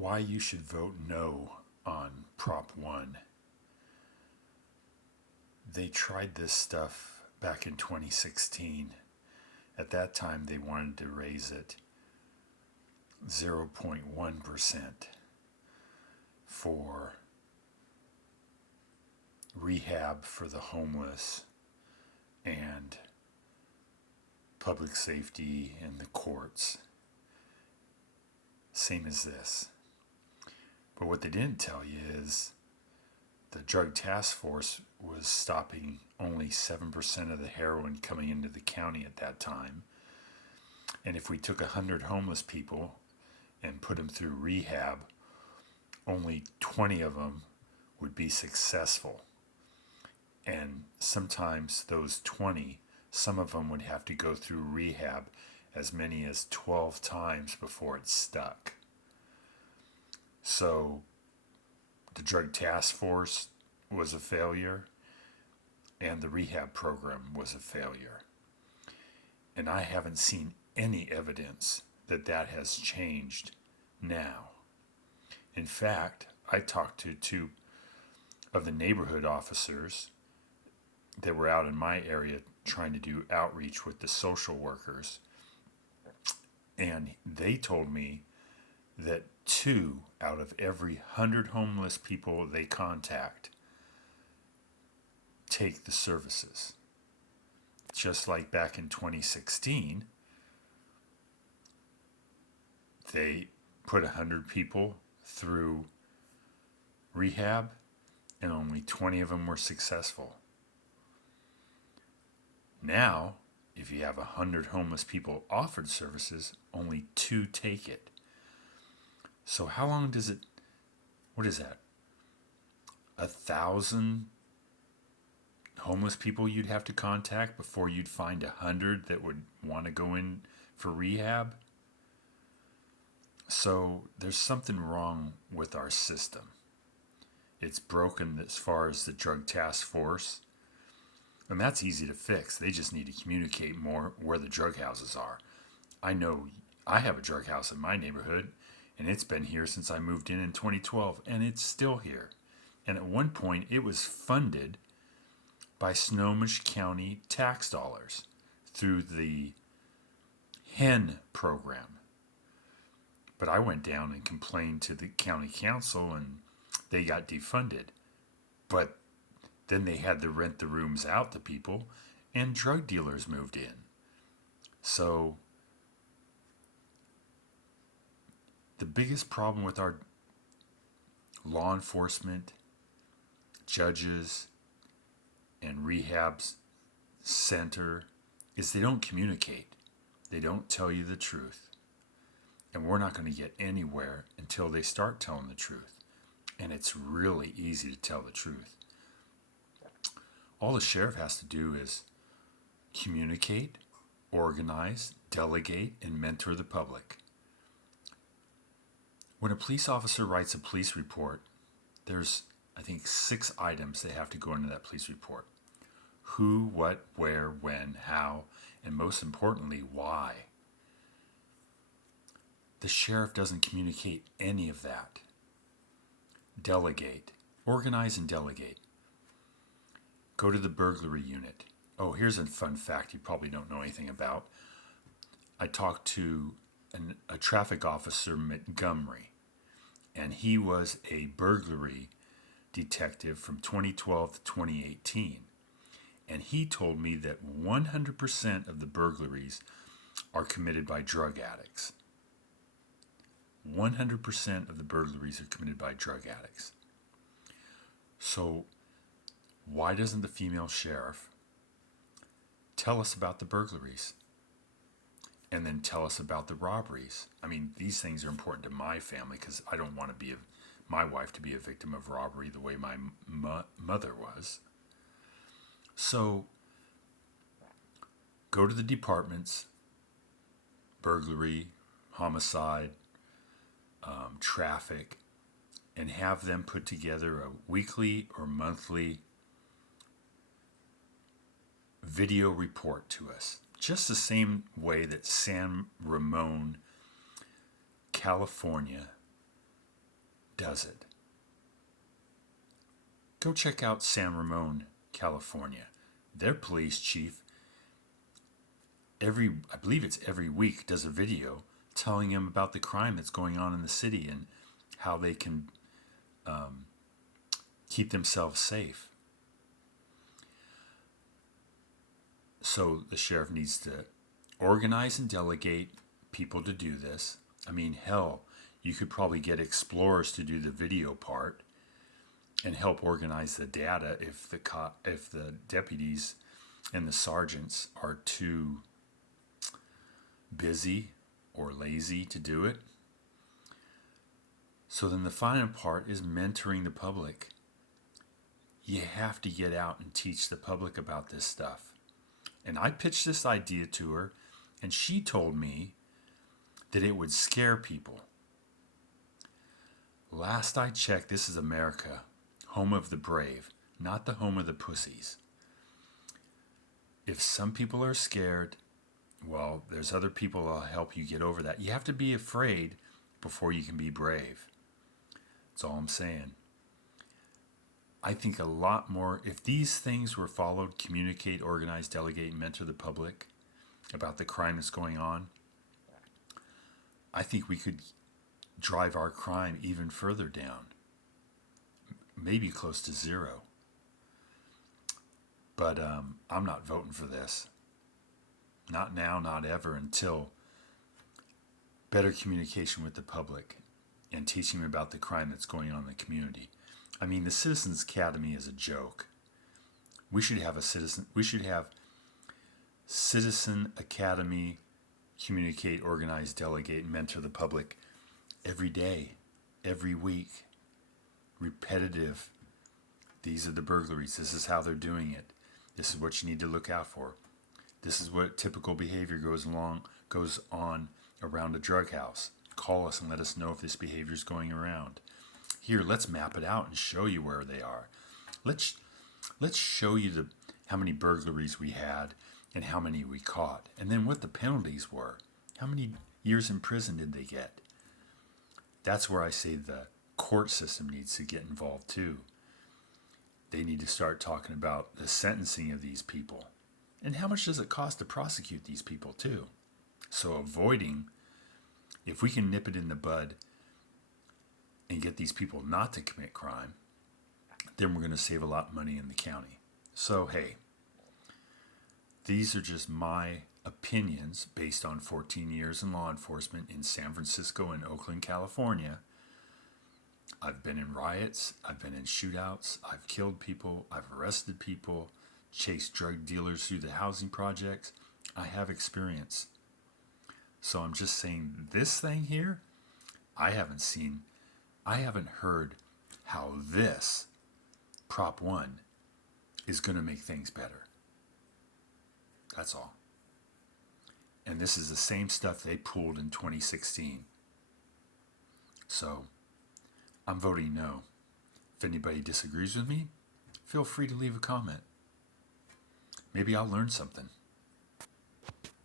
why you should vote no on Prop 1. They tried this stuff back in 2016. At that time, they wanted to raise it 0.1% for rehab for the homeless and public safety in the courts. Same as this. But what they didn't tell you is the drug task force was stopping only 7% of the heroin coming into the county at that time. And if we took 100 homeless people and put them through rehab, only 20 of them would be successful. And sometimes those 20, some of them would have to go through rehab as many as 12 times before it stuck. So the drug task force was a failure and the rehab program was a failure. And I haven't seen any evidence that that has changed now. In fact, I talked to two of the neighborhood officers that were out in my area trying to do outreach with the social workers. And they told me that 2 out of every 100 homeless people they contact take the services. Just like back in 2016, they put 100 people through rehab and only 20 of them were successful. Now, if you have 100 homeless people offered services, only 2 take it. So how long does it, what is that? 1,000 homeless people you'd have to contact before you'd find 100 that would want to go in for rehab? So there's something wrong with our system. It's broken as far as the drug task force. And that's easy to fix. They just need to communicate more where the drug houses are. I know I have a drug house in my neighborhood, and it's been here since I moved in 2012, and it's still here. And at one point, it was funded by Snohomish County tax dollars through the HEN program. But I went down and complained to the county council, and they got defunded. But then they had to rent the rooms out to people, and drug dealers moved in. So the biggest problem with our law enforcement, judges, and rehab center is they don't communicate. They don't tell you the truth. And we're not going to get anywhere until they start telling the truth. And it's really easy to tell the truth. All the sheriff has to do is communicate, organize, delegate, and mentor the public. When a police officer writes a police report, there's, I think, 6 items that have to go into that police report. Who, what, where, when, how, and most importantly, why. The sheriff doesn't communicate any of that. Delegate. Organize and delegate. Go to the burglary unit. Oh, here's a fun fact you probably don't know anything about. I talked to a traffic officer, Montgomery, and he was a burglary detective from 2012 to 2018. And he told me that 100% of the burglaries are committed by drug addicts. 100% of the burglaries are committed by drug addicts. So why doesn't the female sheriff tell us about the burglaries and then tell us about the robberies? I mean, these things are important to my family because I don't want to my wife to be a victim of robbery the way my mother was. So go to the departments, burglary, homicide, traffic, and have them put together a weekly or monthly video report to us. Just the same way that San Ramon, California does it. Go check out San Ramon, California. Their police chief, I believe it's every week, does a video telling them about the crime that's going on in the city and how they can keep themselves safe. So the sheriff needs to organize and delegate people to do this. I mean, hell, you could probably get explorers to do the video part and help organize the data if the deputies and the sergeants are too busy or lazy to do it. So then the final part is mentoring the public. You have to get out and teach the public about this stuff. And I pitched this idea to her, and she told me that it would scare people. Last I checked, this is America, home of the brave, not the home of the pussies. If some people are scared, well, there's other people that'll help you get over that. You have to be afraid before you can be brave. That's all I'm saying. I think a lot more, if these things were followed, communicate, organize, delegate, and mentor the public about the crime that's going on, I think we could drive our crime even further down, maybe close to zero. But I'm not voting for this. Not now, not ever, until better communication with the public and teaching them about the crime that's going on in the community. I mean, the Citizens Academy is a joke. We should have Citizen Academy, communicate, organize, delegate, and mentor the public every day, every week. Repetitive. These are the burglaries. This is how they're doing it. This is what you need to look out for. This is what typical behavior goes on around a drug house. Call us and let us know if this behavior is going around. Here, let's map it out and show you where they are. Let's show you how many burglaries we had and how many we caught, and then what the penalties were. How many years in prison did they get? That's where I say the court system needs to get involved too. They need to start talking about the sentencing of these people. And how much does it cost to prosecute these people too? So if we can nip it in the bud and get these people not to commit crime, then we're going to save a lot of money in the county. So hey, these are just my opinions based on 14 years in law enforcement in San Francisco and Oakland, California. I've been in riots, I've been in shootouts, I've killed people, I've arrested people, chased drug dealers through the housing projects. I have experience. So I'm just saying, this thing here, I haven't heard how this Prop 1 is going to make things better. That's all. And this is the same stuff they pulled in 2016. So I'm voting no. If anybody disagrees with me, feel free to leave a comment. Maybe I'll learn something.